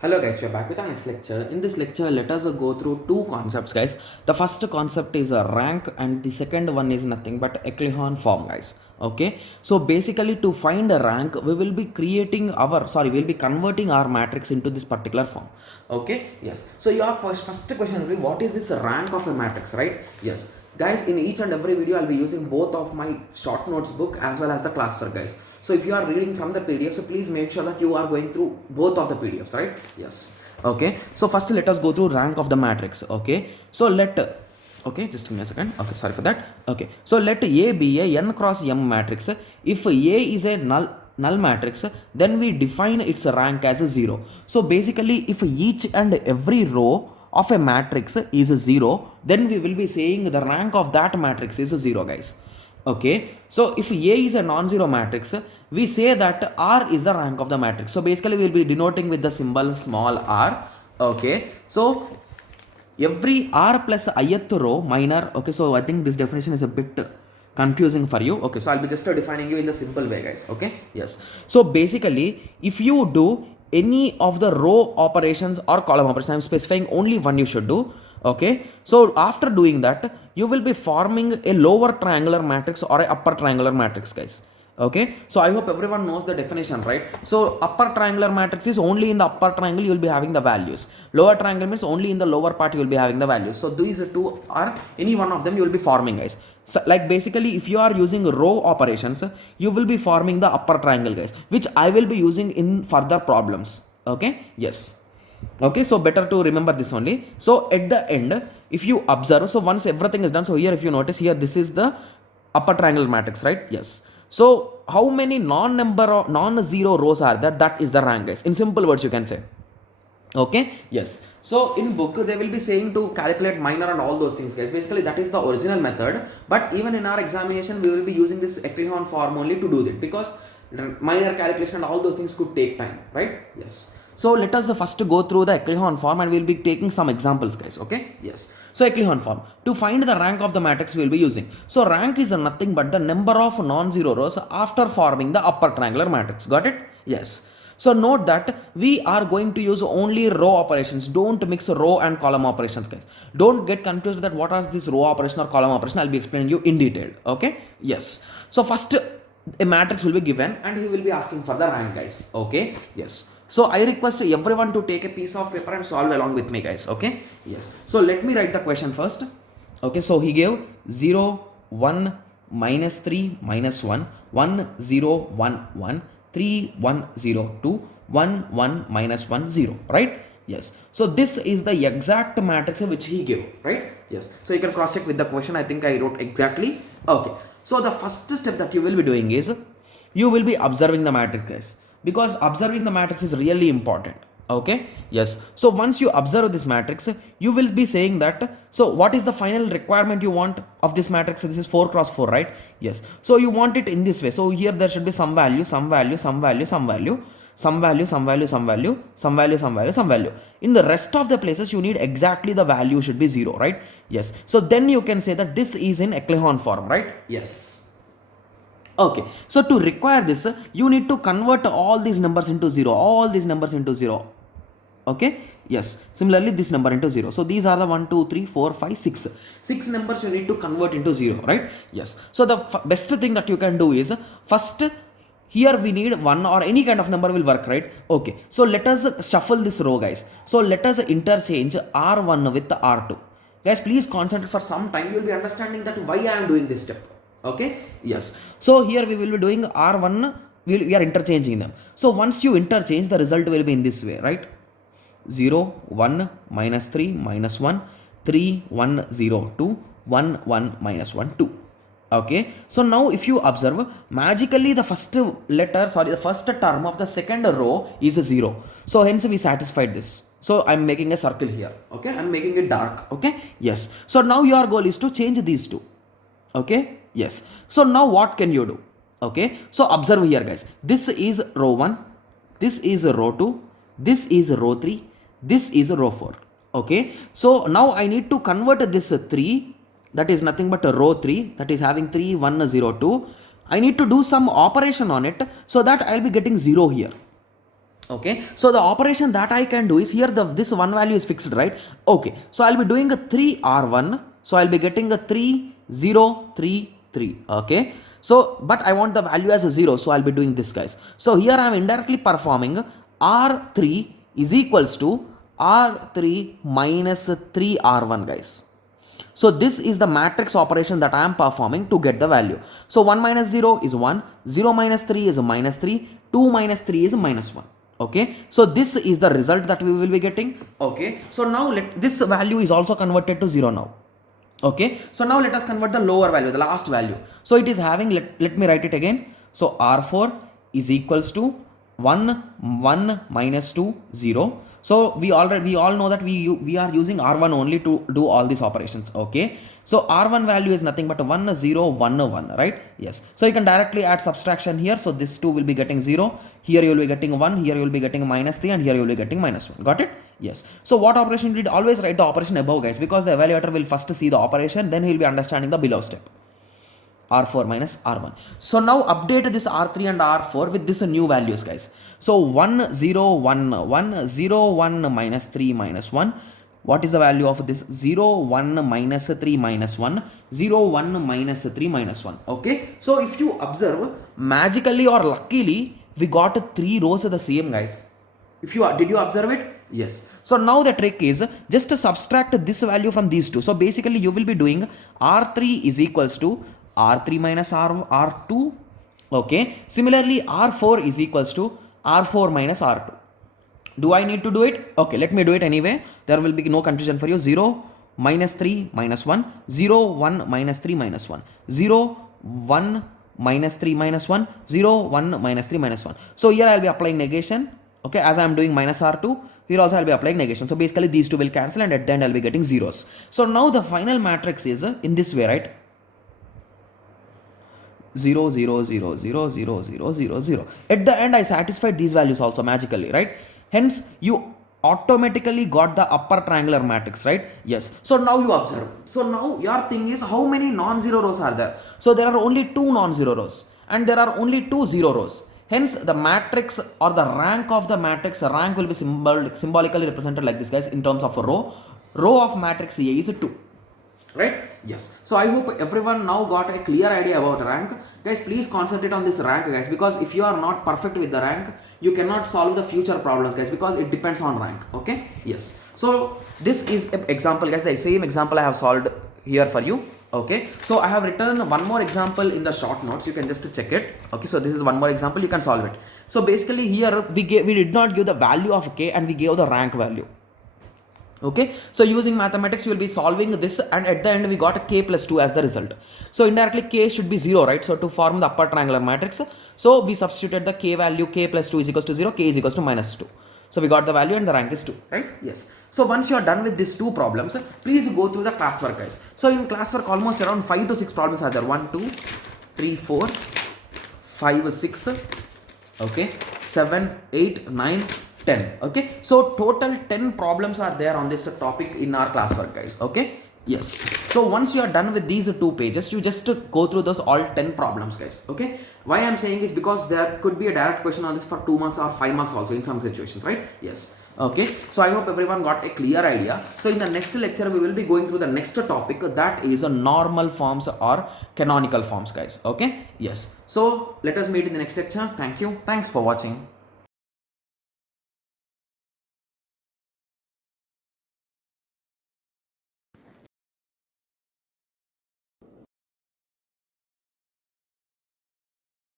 Hello guys, we are back with our next lecture. In this lecture, let us go through two concepts, guys. The first concept is a rank, and the second one is nothing but echelon form, guys. Okay, so basically to find a rank, we will be we'll be converting our matrix into this particular form. Okay, yes. So your first question will be, what is this rank of a matrix, right? Yes. Guys, in each and every video I'll be using both of my short notes book as well as the classwork, guys. So if you are reading from the PDF, so please make sure that you are going through both of the PDFs, right? Yes. Okay, so first let us go through rank of the matrix. Okay, so okay, just give me a second. Okay, sorry for that. Okay, so let A be a n cross m matrix. If A is a null matrix, then we define its rank as a 0. So basically, if each and every row of a matrix is a 0, then we will be saying the rank of that matrix is a 0, guys. Okay, so if A is a non-zero matrix, we say that R is the rank of the matrix. So basically we'll be denoting with the symbol small r. Okay, so every r plus ith row minor. Okay, so I think this definition is a bit confusing for you. Okay, so I'll be just defining you in the simple way, guys. Okay, yes. So basically, if you do any of the row operations or column operations, I'm specifying only one you should do. Okay, so after doing that, you will be forming a lower triangular matrix or a upper triangular matrix, guys. Okay, so I hope everyone knows the definition, right? So upper triangular matrix is only in the upper triangle you will be having the values. Lower triangle means only in the lower part you will be having the values. So these two are, any one of them you will be forming, guys. So like basically if you are using row operations, you will be forming the upper triangle, guys, which I will be using in further problems. Okay, yes. Okay, so better to remember this only. So at the end, if you observe, so once everything is done, so here if you notice here, this is the upper triangle matrix, right? Yes. So how many non-zero rows are there? That is the rank, guys. In simple words, you can say. Okay, yes. So in book they will be saying to calculate minor and all those things, guys. Basically that is the original method, but even in our examination we will be using this echelon form only to do that, because minor calculation and all those things could take time, right? Yes. So let us first go through the echelon form and we'll be taking some examples, guys. Okay, yes. So echelon form, to find the rank of the matrix we will be using. So rank is nothing but the number of non-zero rows after forming the upper triangular matrix. Got it? Yes. So note that we are going to use only row operations. Don't mix row and column operations, guys. Don't get confused that what are this row operation or column operation. I'll be explaining you in detail. Okay, yes. So first a matrix will be given and he will be asking for the rank, guys. Okay, yes. So I request everyone to take a piece of paper and solve along with me, guys. Okay, yes. So let me write the question first. Okay, so he gave 0 1 minus 3 minus 1 1 0 1 1 3 1 0 2 1 1 minus 1 0, right? Yes. So this is the exact matrix which he gave, right? Yes. So you can cross check with the question. I think I wrote exactly. Okay. So the first step that you will be doing is you will be observing the matrix, guys, because observing the matrix is really important. Okay, yes. So once you observe this matrix, you will be saying that, so what is the final requirement you want of this matrix? This is 4 cross 4, right? Yes. So you want it in this way. So here there should be some value, some value, some value, some value, some value, some value, some value, some value, some value, some value. In the rest of the places, you need exactly the value should be 0, right? Yes. So then you can say that this is in echelon form, right? Yes. Okay, so to require this, you need to convert all these numbers into 0, all these numbers into 0. Okay, yes. Similarly, this number into 0. So these are the 1, 2, 3, 4, 5, 6. 6 numbers you need to convert into 0, right? Yes. So the best thing that you can do is, first, here we need 1 or any kind of number will work, right? Okay, so let us shuffle this row, guys. So let us interchange R1 with R2. Guys, please concentrate for some time. You will be understanding that why I am doing this step. Okay, yes. So here we will be doing R1, we are interchanging them. So once you interchange, the result will be in this way, right? 0 1 minus 3 minus 1 3 1 0 2 1 1 minus 1 2. Okay, so now if you observe, magically the first term of the second row is a 0. So hence we satisfied this. So I'm making a circle here. Okay, I'm making it dark. Okay, yes. So now your goal is to change these two. Okay, yes. So now what can you do? Okay, so observe here, guys. This is row 1, this is row 2, this is row 3, this is row 4. Okay, so now I need to convert this 3, that is nothing but a row 3, that is having 3 1 0 2. I need to do some operation on it so that I'll be getting 0 here. Okay, so the operation that I can do is here this one value is fixed, right? Okay, so I'll be doing a 3R1, so I'll be getting a 3033. Okay, so but I want the value as a 0, so I'll be doing this, guys. So here I'm indirectly performing R3 is equals to R3 minus 3R1, guys. So this is the matrix operation that I am performing to get the value. So 1 minus 0 is 1, 0 minus 3 is a minus 3, 2 minus 3 is a minus 1. Okay, so this is the result that we will be getting. Okay, so now this value is also converted to 0 now. Okay, so now let us convert the lower value, the last value. So it is having, let me write it again. So R4 is equals to 1 minus 2 0. So we all know that we are using R1 only to do all these operations. Okay, so R1 value is nothing but 1 0 1 1, right? Yes, so you can directly add subtraction here. So this 2 will be getting 0, here you will be getting 1, here you will be getting minus 3, and here you will be getting minus 1. Got it? Yes. So what operation did? Always write the operation above, guys, because the evaluator will first see the operation, then he will be understanding the below step. R4 minus R1. So now update this R3 and R4 with this new values, guys. So 1 0 1 1 0 1 minus 3 minus 1. What is the value of this? 0 1 minus 3 minus 1, 0 1 minus 3 minus 1. Okay, so if you observe, magically or luckily we got 3 rows of the same, guys. If you did you observe it? Yes. So now the trick is just to subtract this value from these two. So basically you will be doing R3 is equals to R3 minus R2. Okay, similarly R4 is equals to R4 minus R2. Do I need to do it? Okay, let me do it anyway. There will be no confusion for you. 0 minus 3 minus 1, 0 1 minus 3 minus 1, 0 1 minus 3 minus 1, 0 1 minus 3 minus 1. So here I will be applying negation. Okay, as I am doing minus R2, here also I will be applying negation. So basically these two will cancel, and at the end I will be getting zeros. So now the final matrix is in this way, right? 0 0 0 0 0 0 0 0. At the end I satisfied these values also magically, right? Hence you automatically got the upper triangular matrix, right? Yes. So now you observe. So now your thing is, how many non-zero rows are there? So there are only 2 non-zero rows, and there are only 2 zero rows. Hence the matrix or the rank of the matrix, rank will be symbolically represented like this, guys, in terms of a row. Row of matrix A is 2. Right? Yes. So I hope everyone now got a clear idea about rank. Guys, please concentrate on this rank, guys, because if you are not perfect with the rank, you cannot solve the future problems, guys, because it depends on rank. Okay? Yes. So this is an example, guys, the same example I have solved here for you. Okay, so I have written one more example in the short notes. You can just check it. Okay, so this is one more example. You can solve it. So basically here we did not give the value of k, and we gave the rank value. Okay, so using mathematics you will be solving this, and at the end we got a k plus 2 as the result. So indirectly k should be 0, right? So to form the upper triangular matrix, so we substituted the k value, k plus 2 is equals to 0, k is equals to minus 2. So we got the value and the rank is 2, right? Yes. So once you are done with these 2 problems, please go through the classwork, guys. So in classwork almost around 5 to 6 problems are there. 1, 2, 3, 4, 5, 6, okay, 7, 8, 9, 10. Okay, so total 10 problems are there on this topic in our classwork, guys. Okay, yes. So once you are done with these 2 pages, you just go through those all 10 problems, guys. Okay, why I'm saying is because there could be a direct question on this for 2 months or 5 months also in some situations, right? Yes. Okay, so I hope everyone got a clear idea. So in the next lecture we will be going through the next topic, that is a normal forms or canonical forms, guys. Okay, yes. So let us meet in the next lecture. Thank you. Thanks for watching.